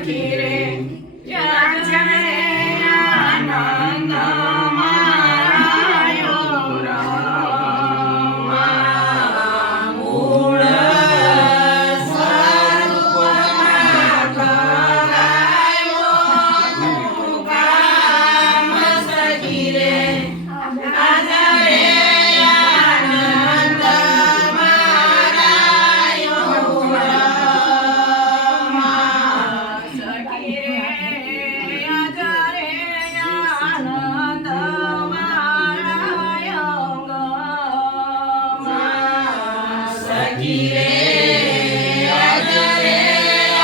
સખી રે યાદ રે આનંદ મારાયો રામા મૂળ સ્વરૂપમાં કરાયો કામ સખી રે યાદ રે આનંદ મારાયો રામા સખી રે યાદ રે આનંદ મારાયો સખી રે યાદ રે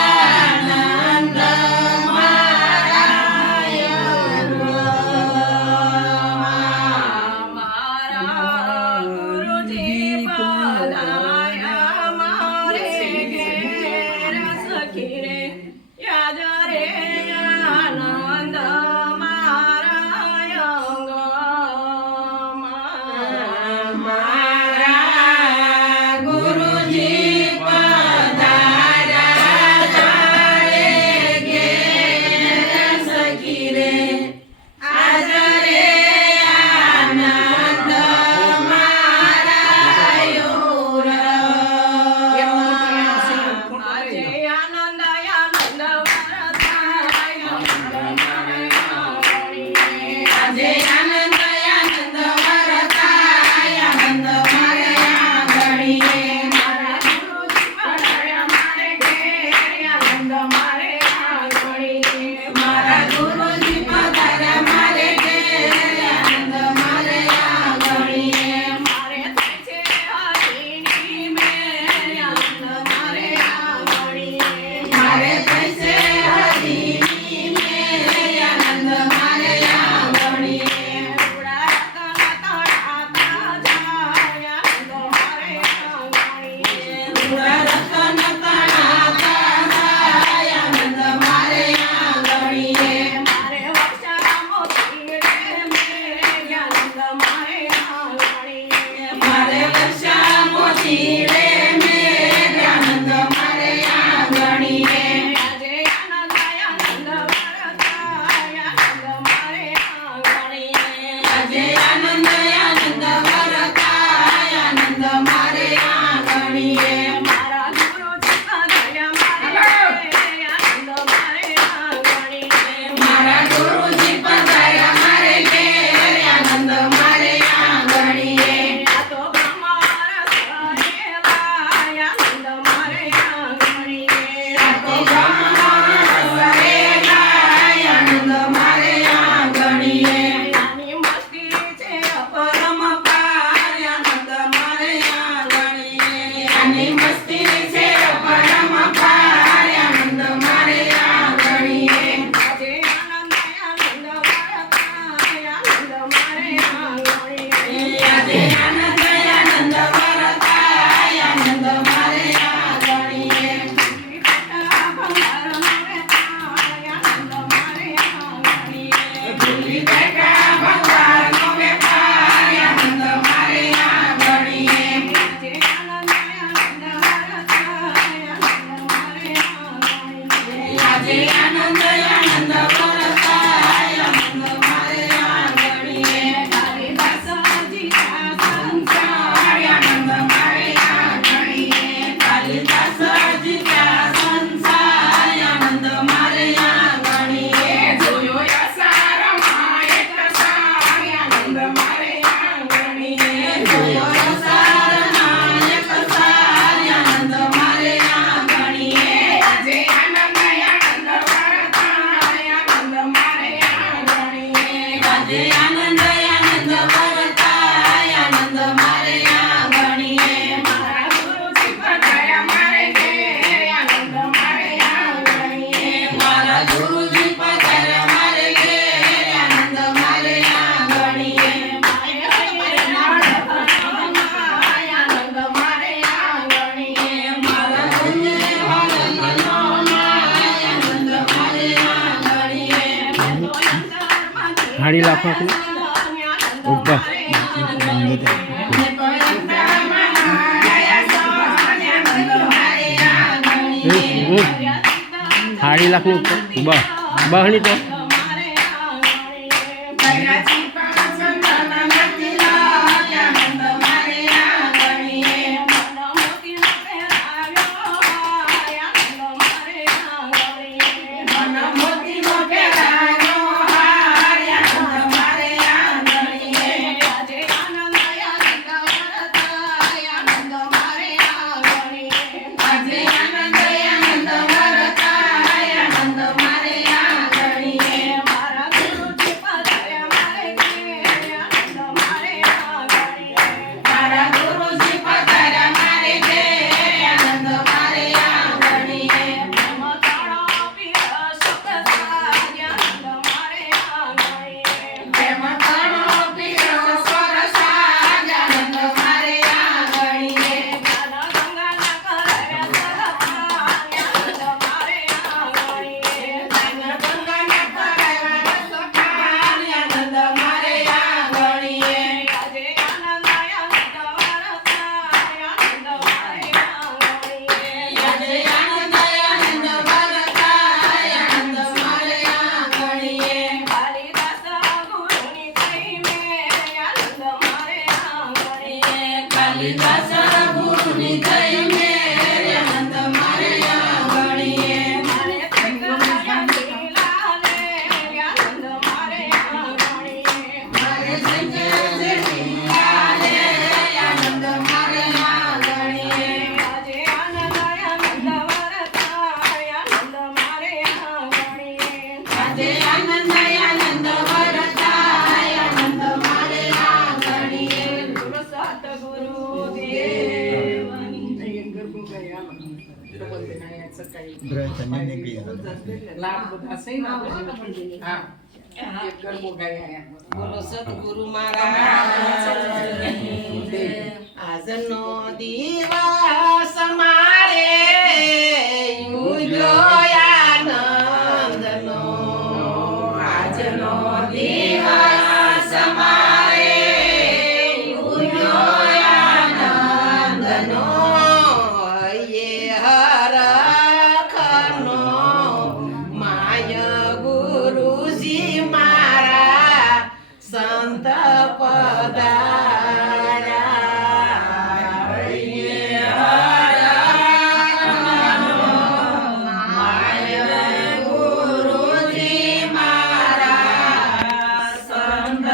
આનંદ મારા ગુરુજી પધાર્યા મારે ઘેર સખી રે યાદ રે આનંદ મારાયો મારા ગુરુજી પધાર્યા મારે ઘેર સખી રે આજ રે આનંદ મારાયો આજે આનંદ આનંદ વરસાય આજે આનંદ આનંદ વરસાય આનંદ મારે આંગણીએ મારા ગુરુજી પધાર્યા મારે ઘેર આનંદ મારે આંગણીએ મારા ગુરુજી પધાર્યા મારે ઘેર આનંદ મારે આંગણીએ મારે થાય છે હરિની મેર આનંદ મારે આંગણીએ મારે થાય છે હરિની મેર આનંદ મારે આંગણીએ ઉડા રતન તળાતા જાય આનંદ મારે આંગણીએ ઉડા રતન તળાતા જાય આનંદ મારે આંગણીએ મારે વક્ષા મોતી રે મેરે આનંદ મારે આંગણીએ મારે વક્ષા મોતી રે મેરે આનંદ મારે આંગણીએ આજે આનંદ આનંદ વરસાય આનંદ મારે આંગણીએ આજે આનંદ આનંદ વરસાય આનંદ મારે આંગણીએ મારા ગુરુજી પધાર્યા મારે ઘેર આનંદ મારે આંગણીએ મારા ગુરુજી પધાર્યા મારે ઘેર આનંદ મારે આંગણીએ આ તો બ્રહ્મરસ રેલાય આનંદ મારે આંગણીએ આ તો બ્રહ્મરસ રેલાય આનંદ મારે આંગણીએ આની મસ્તી છે અપરમ પાર આનંદ મારે આંગણીએ આની મસ્તી છે અપરમ પાર આનંદ મારે આંગણીએ આજે આનંદ આનંદ વરસાય આનંદ મારે આંગણીએ આજે આનંદ આનંદ વરસાય આનંદ મારે આંગણીએ ભંગાર મારે થાય આનંદ મારે આંગણીએ ભૂલી બેઠા ભંગાર નો વેપાર આનંદ મારે આંગણીએ આજે આનંદ આનંદ વરસાય આનંદ મારે આંગણીએ આજે આનંદ આનંદ વરસાય આનંદ મારે આંગણીએ કાલિદાસજી કા સંસાર આનંદ મારે આંગણીએ કાલિદાસજી કા સંસાર આનંદ મારે આંગણીએ જોયો યસારમાં એક સાર આનંદ મારે આંગણીએ જોયો યસારમાં એક સાર આનંદ મારે આંગણીએ આજે આનંદ આનંદ વરસાય આનંદ મારે આંગણીએ આજે આનંદ આનંદ વરસાય આનંદ મારે આંગણીએ મારા ગુરુજી પધાર્યા મારે ઘેર આનંદ મારે આંગણીએ મારા ગુરુજી પધાર્યા મારે ઘેર આનંદ મારે આંગણીએ મારે હરિના ભજનમાં આનંદ મારે આંગણીએ મારા ગુરુજી ભજનમાં આનંદ મારે આંગણીએ હાડી લાખો ઉપર 8 લાખની ઉપર બહણી તો કર્યાથી પણ સંતાન નથી લાગ્યા નંદ મારે આંગણીએ મન મોતીનો પહેરાયો હાર આનંદ મારે આંગણીએ આજે આનંદ આનંદ મારે આંગણીએ આજે આનંદ આનંદ વરતાય આનંદ મારે આંગણીએ મારા ગુરુજી પધાર્યા મારે ઘેર આનંદ મારે આંગણીએ મારા ગુરુજી પધાર્યા મારે ઘેર આનંદ મારે આંગણીએ પ્રેમ તણો પીરો સરસાજ આનંદ મારે આંગણીએ ગંગાને કરાવ્યા સખાન આનંદ મારે આંગણીએ આજે આનંદ આનંદ વરતાય આનંદ મારે આંગણીએ આજે આનંદ આનંદ વરતાય આનંદ મારે આંગણીએ કાલિદાસ ગુરુની કઈ મે આનંદ મારે આંગણીએ કાલિદાસ ગુરુની કઈ મે આનંદ મારે આંગણીએ મારે સંગમાયા લાલે આનંદ મારે આંગણીએ મારે સંગમાયા લાલે આનંદ મારે આંગણીએ આજે આનંદ આનંદ વરતાય આનંદ મારે આંગણીએ આજે આનંદ આનંદ વરતાય આનંદ મારે આંગણીએ ગુરુ સતગુરુ દેવની બોલો સતગુરુ મહારાજ આજનો દિવસ મારે ઉજ્યો આનંદનો આજનો દિવસ મારે ઉજ્યો આનંદનો એ હરખનો માય ગુરુજી મારા સંત પધાર્યા એ હરખનો માય ગુરુજી મારા સંત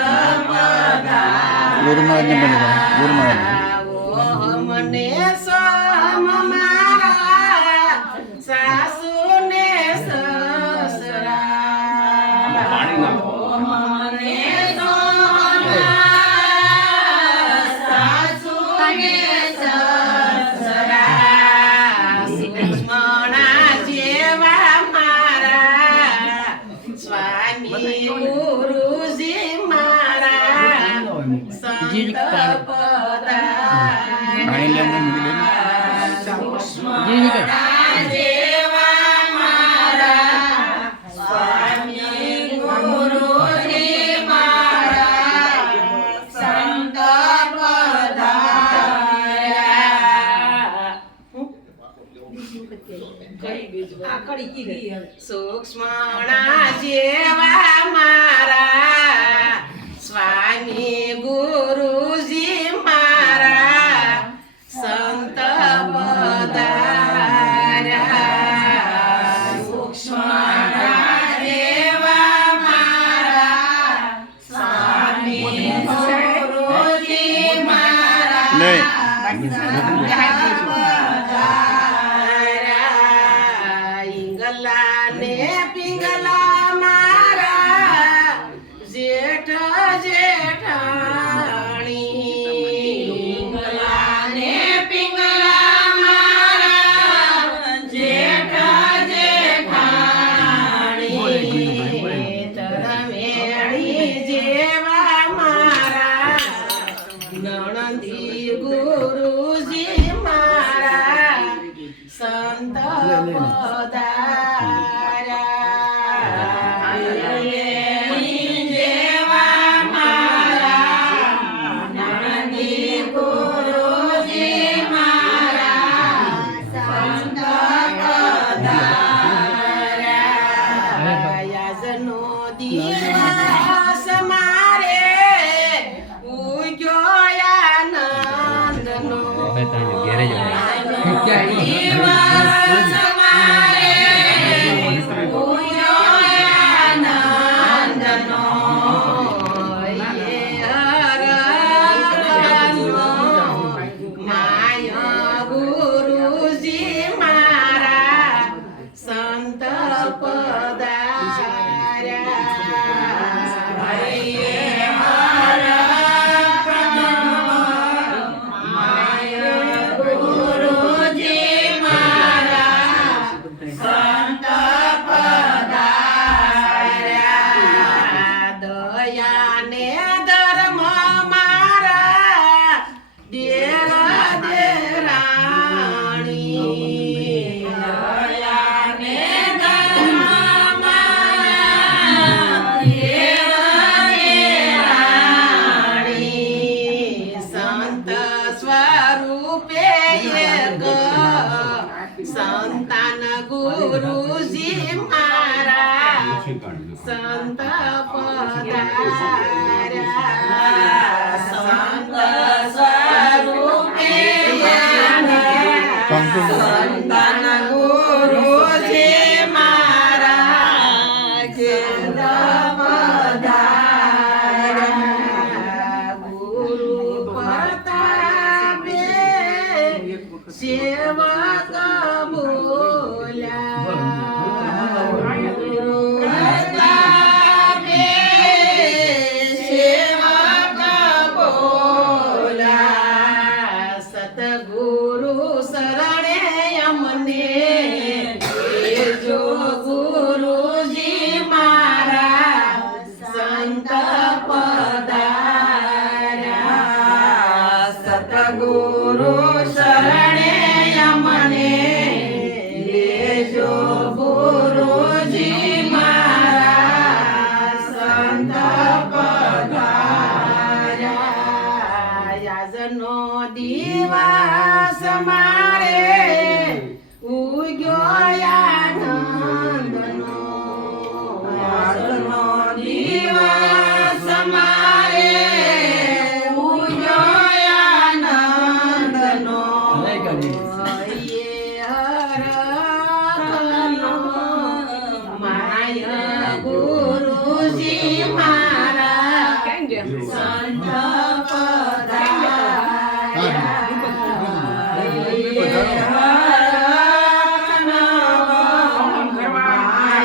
પધાર્યા ગુરુ મહારાજને બની ગુરુ મહારાજ ઓહ મને સમ મારા સાસુને સસરા ઓહ મને સમ સાસુને સસરા લક્ષ્મણા જેવા મારા સ્વામી ગુરુજી મારા સંત પધાર્યા જેવા મારા સ્વામી ગુરુજી મારા સંત પધાર્યા સૂક્ષ્મણા જેવા મારા સ્વામી ગુરુજી મારા સંત પધાર્યા સૂક્ષ્મણા જેવા મારા સ્વામી ગુરુજી મારા ઈંગલા ને પિંગલા મારા જેઠ જેઠાણી ઈંગલા ને પિંગલા મારા જેઠ જેઠાણી તરમેણી જેવા મારા નણંદી ગુરુજી મારા સંત પધાર્યા જેવા મારા નણંદી ગુરુજી મારા સંત પધાર્યા સમારે પૂર્યો આનંદનો એ હરખનો માય ગુરુજી મારા સંત પધાર્યા ગુરુજી મારા સંત પધાર્યા દયાને ધર્મ મારા દેરા દેરાણી દયાને ધર્મ મારા દેરા દેરાણી સંત સ્વરૂપે એક સંતાન ગુરુજી મારા સંત પધાર્યા સંત સ્વરૂપે સંતાન ગુરુજી મારા સંત પધાર્યા ગુરુ પ્રતાપે સેવક બોલ્યા ગુરુ પ્રતાપે સેવક બોલ્યા સતગુરુ શરણે અમને લેજો ગુરુજી મારા સંત પધાર્યા સતગુરુ શરણે અમને લેજો ગુરુજી મારા સંત પધાર્યા યાજનો દિવસ મારે ઉગ્યો આનંદનો યાજનો દિવસ મારે ઉગ્યો આનંદનો એ હરખનો માય ગુરુજી મારા સંત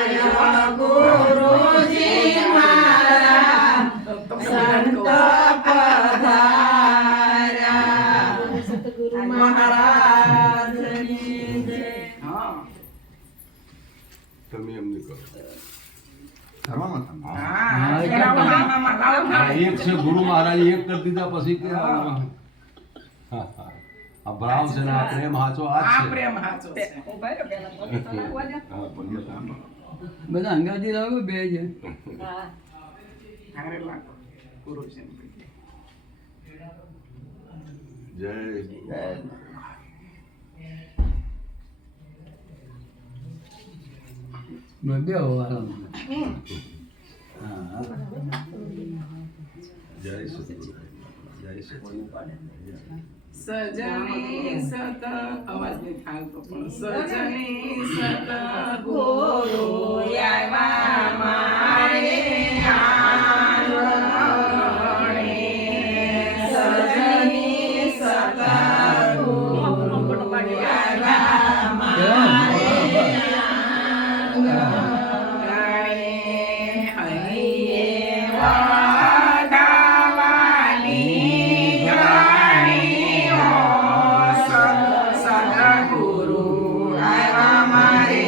પધાર્યા ગુરુજી મારા સંત પધાર્યા સતગુરુ મહારાજની જય. તમે એમને કહો એક છે ગુરુ મહારાજ એક કરી દીધા પછી કે આ ભાવ છે ને આ પ્રેમ હાચો આ જ છે બધા અંગાજી લાવો બે છે જય બે હોવા જય સદગુરુ જય સદગુરુ સજની સત અવાજ નહીં થાતો પણ સજની સત ગુરુ આવ્યા મારે આંગણે સજની સત ગુરુ આવ્યા મારે આંગણે હૈયે વાડાવાની ગાણીઓ સદગુરુ આવ્યા મારે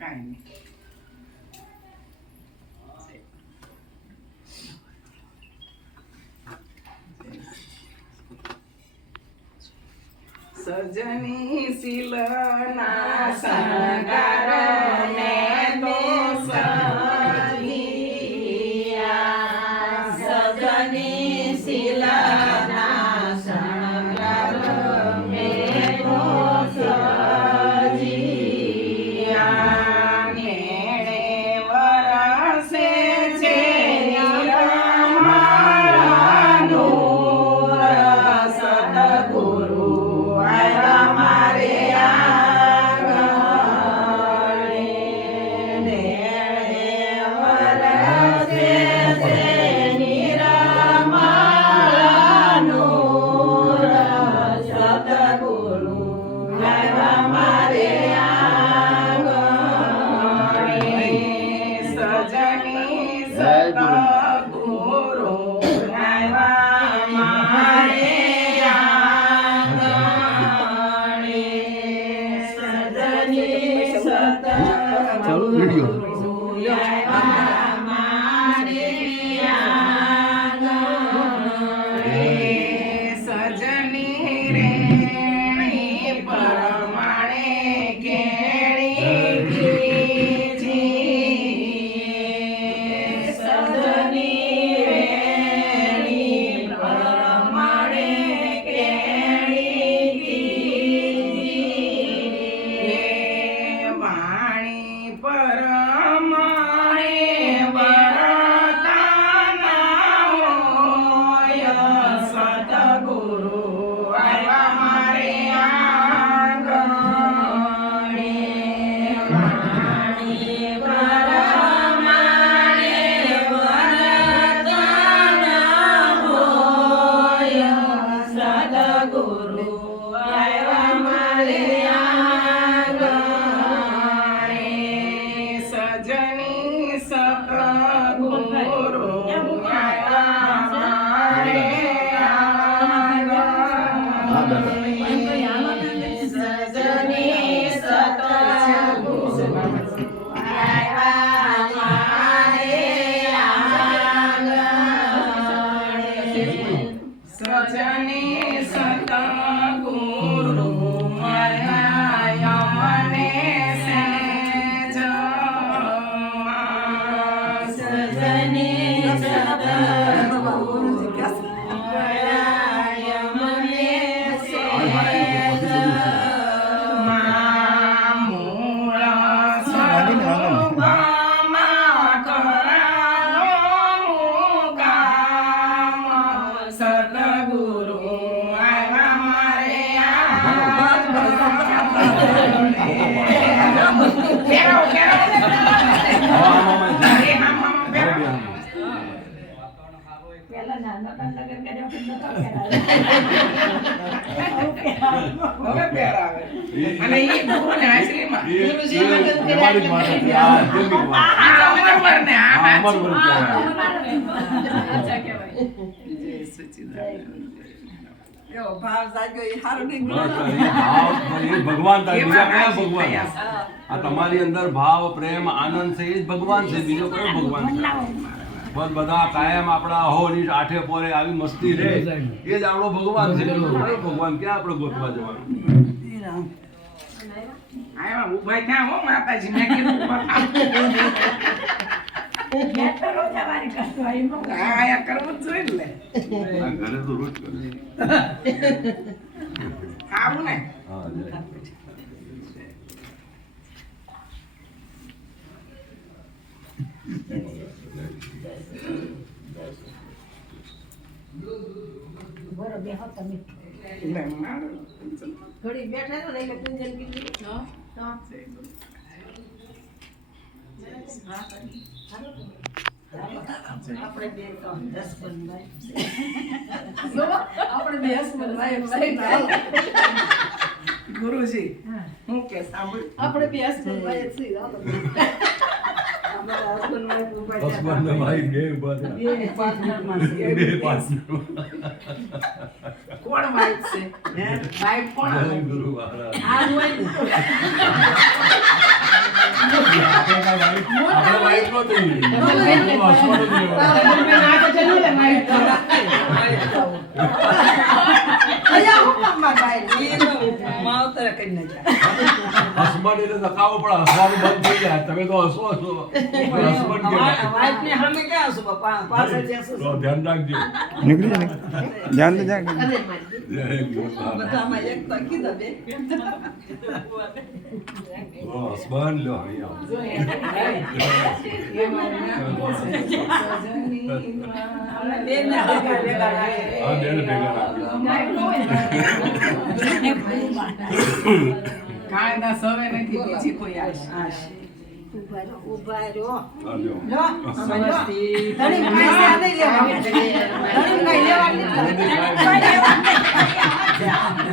કાંઈ નહીં. સજની શીલના શણગારને તો સજિયા. સજની શીલના શણગારને તો સજિયા. નેણે વરસે છે નિરમળનું રસ સદગુરુ આવ્યા મારે આંગણે. નેણે વરસે છે નિરમળનું રસ સદગુરુ આવ્યા મારે આંગણે. સજની સદગુરુ આવ્યા મારે આંગણે. સજની ચાલો વિડીયો. સદગુરુ આવ્યા મારે આંગણે. સજની રેણી પરમાણે કેણી કીધી. સજની રેણી પરમાણે કેણી કીધી. વાણી પરમાણે વરતાના હોય સદગુરુ આવ્યા મારે આંગણે. વાણી પરમાણે વરતાના હોય સદગુરુ આવ્યા મારે આંગણે. સજની સદગુરુ આવ્યા મારે આંગણે. સજની સદગુરુ આવ્યા મારે આંગણે. સજની સદગુરુ મળ્યા મને સેજમાં. સજની સદગુરુ મળ્યા મને સેજમાં. મૂળ સ્વરૂપમાં કરાવું કામ. સદગુરુ આવ્યા મારે હવે પહેરાવે. અને ઈ ગુરુને હાજરીમાં. તમારી જ વાત હતી. આ જલ્દી વાત. આ અમરવરને, આ આ અમરવર કહેવાય. જય સચ્ચિદાનંદ. એવો ભાવ જાગ્યો એ હારું નહીં બસ, એ ભાવ એ ભગવાન થાય, બીજા કયા એવા ભગવાન? થયા. આ તમારી અંદર ભાવ પ્રેમ આનંદ છે, એ જ ભગવાન છે, બીજો કયો ભગવાન છે? બસ બધા કાયમ આપણા અહોની આઠે પોરે આવી મસ્તી રહે, એ જ આપણો ભગવાન છે. બીજો કયો ભગવાન ક્યાં આપણે ગોતવા જવાનું? આયા ઊભા થયા હો માતાજી. મેં કીધું આયા કરવું જ જોઈએ ને. આ ઘરે તો રોજ કરે. સારું ને. હા, જય. લે, મારું. ઘડી બેઠા તો ને એટલે પૂજન કીધું તો આપણે બે તો આપણે બે હસબન્ડ વાઈફ ગુરુજી હું કે સાંભળ. આપણે બે હસબન્ડ વાઈફ છીએ આપણે હસબન્ડ વાઈફ ઉપર હસબન્ડ ને ભાઈ બે ઉભા થયા. બે પાર્ટનરમાં બે partner. કોણ વાઈટ છે વાઈટ કોણ જય ગુરુ મહારાજ આ હોય ને. આપણે વાઈટ નો થઈ અહીંયા હું કામમાં ભાઈ એ તો માવતરે કઈ ન જાય. હસબન્ડ એટલે દખાવો પણ હસવાનું બંધ થઈ જાય તમે તો હસો હસબન્ડ વાઈફ ને સામે ક્યાં હશું બાપા પાછળથી હશું. તો ધ્યાન રાખજો નીકળી જા જાન દે જા જય ગુરુ મહારાજ બધામાં એક તો કીધું બે. હસબન્ડ લો અમે બેનને ભેગા રાખે. હા બેન ભેગા રાખજો કાંઈ ના સવે નથી બીજી કોઈ આશા ઉભા રહ્યો. હા લ્યો લો, આમાં લો. ધણી કાંઈ છે નહીં લેવાનું. ધણી કાંઈ લેવાનું નથી.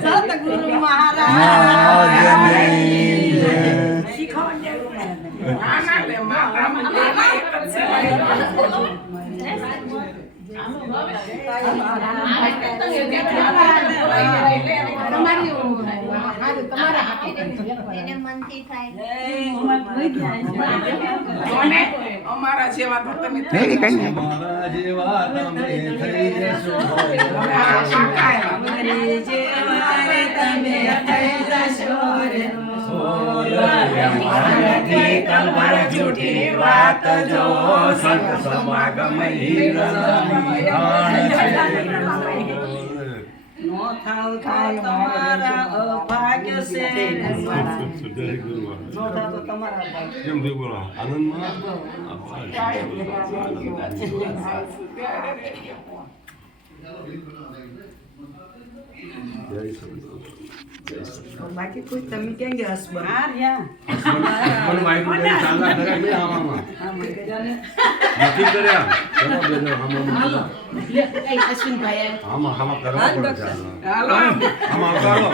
સતગુરુ મહારાજ. ના ના લે માતામાં લેવા એક જ છે એને મનથી થાય જોને અમારા જેવા તો તમે નહીં કઈ નહીં મારા જેવા તમે થઈ જશો હવે આ કાકા એવા. મારી જેવારે તમે થઈ જશો રે. તમારી જૂઠી વાત જો સંત સમાગમ નો થાવ થાય તમારા અભાગ્ય છે. નો થાવ તો તમારા અભાગ્ય. કેમ થયું બોલો આનંદમાં બાકી કોઈ તમે ક્યાં ગયા હસબન્ડ? હા રહ્યા. પણ વાઈટ ને ચાંદા કર્યા બે આમાં હા મને કહેજાને. નથી કર્યા ચલો બેનો આમાં આમાં કરવા પડે હાલો આમાં આવતાડો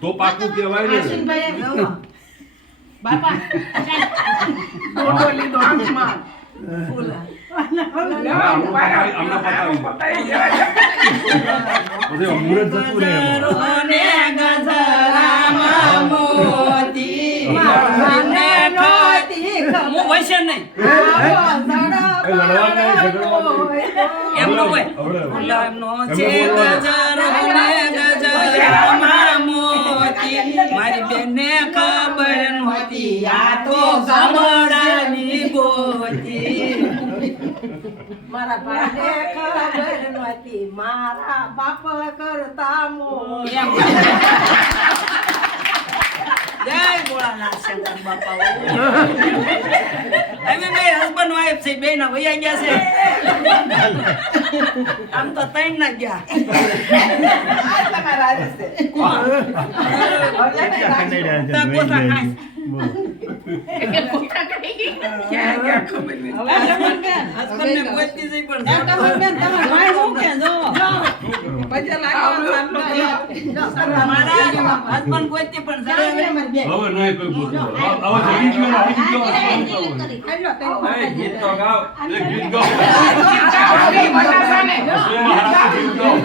તો પાકું કહેવાય ને લો. દોડો લીધો આંખમાં ફૂલા. લેવા ઉભા અમને પતાવી દો. પતાઈ દેવા પછી અમૃત જતું રહે એમાં. ગજરોને ગજરામાં મોતી માને નોતી ખબર. હું વૈશ્ય નહીં. એ લડવા નહીં, ઝઘડવા નહીં. એમનો હોય. આવડે. એમનો છે ગજરોને ગજરામાં મોતી મારી બેનને ખબર નહોતી આ તો ગામડાની ગોતી. મારા ભાઈને ખબર નહોતી મારા બાપ કરતા મોટી. જય ભોળાનાથ શંકર બાપા. અમે બે હસબન્ડ વાઈફ છે, બે ના વૈયા ગયા છે. આમ તો ત્રણ ના ગયા. તા કોથા ખાય. ક્યાં ક્યાં ખબર નહીં હવે husband ને પૂછતી જઈ પણ મારા husband પૂછતી પણ જરા હવે નહીં કોઈ પૂછતું. હવે જમી ગયો ને આવી ગયો. એ ગીત તો ગાઓ. એ ગીત ગાઓ. હસવું મહારાજ ગીત ગાઓ.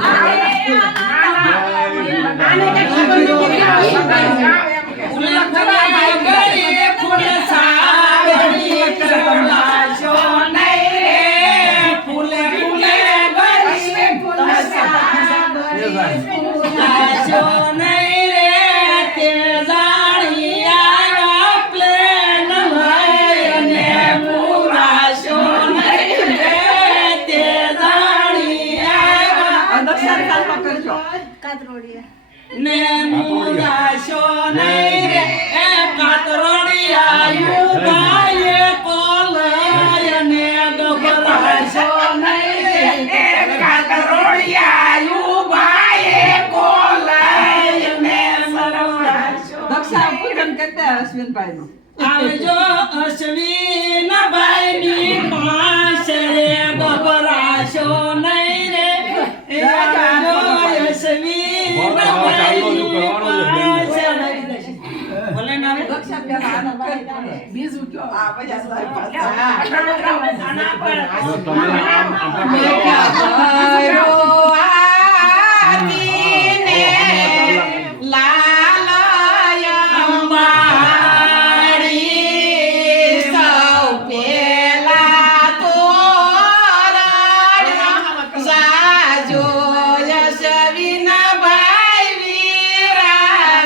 ફૂલે ફૂલે ગળી ફૂલે સાવડી કરુણાશો નહીં રે. ફૂલે ફૂલે ગળી ફૂલે સાવડી કરુણાશો નહીં રે. તે જાણી આવ્યા પ્લેન લઈને પૂરાશો નહીં રે. તે જાણી આવ્યા ને મુરાશો નહીં રે. એ કાતરોડિયા યુગાએ કોલય ને ગભરાશો નહીં રે. કાતરોડિયા યુબાએ કોલાય ને સરવાશો. આવજો અશ્વિન ભાઈની પાસે રે ગભરાશો નહીં રે. એ આવજો અશ્વિન ભાઈની પાસે રે. ભલે ના આવે. બીજું કયો જો તમે આમ આમ કરો. સતીને લાલય અંબાડી સૌ પેલા તો સાજો યશવીના ભાઈ વીરા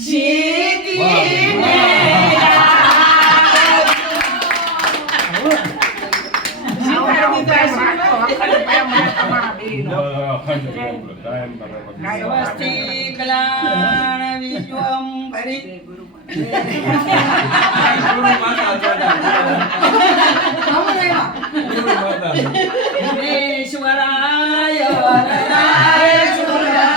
શીતીને સ્વસ્તિ કલાણ વિશ્વમ ભરી ગુરુ માતા